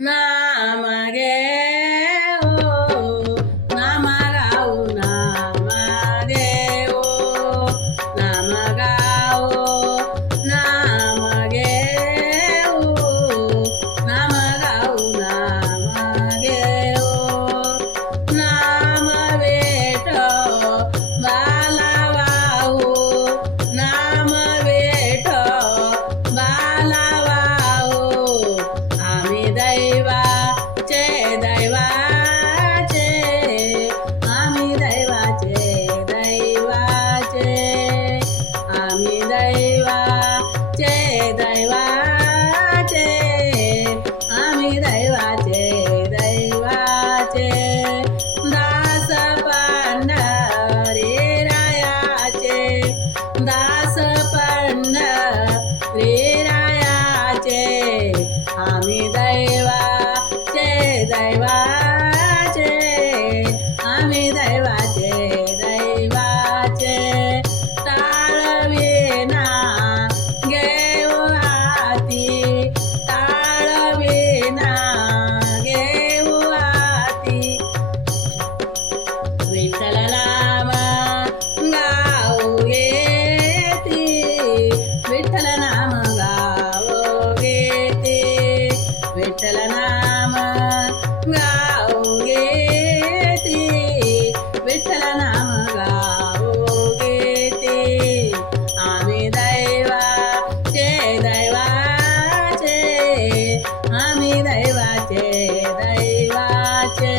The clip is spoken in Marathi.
नाम घेऊ नाम गाऊ नाम घेऊ नाम गाऊ नाम घेऊ नाम गाऊ नाम घेऊ नाम विठोबाला वाहू नाम विठोबाला वाहू आम्ही दैवाचे दैवाचे आम्ही दैवाचे दैवाचे आम्ही दैवाचे दैवाचे आम्ही दैवाचे दैवाचे दास पंढरी रायाचे दास पंढरी रायाचे आम्ही दैवाचे दैवाचे आम्ही दैवाचे दैवाचे ताळविना घेऊ हाती ताळविना घेऊ हाती विठ्ठल नाम गाऊ घेती विठ्ठल नाम गाऊ घेती विठ्ठल नाम गाऊ घेती विठ्ठल नाम गाऊ घेती आम्ही दैवाचे दैवाचे आम्ही दैवाचे दैवाचे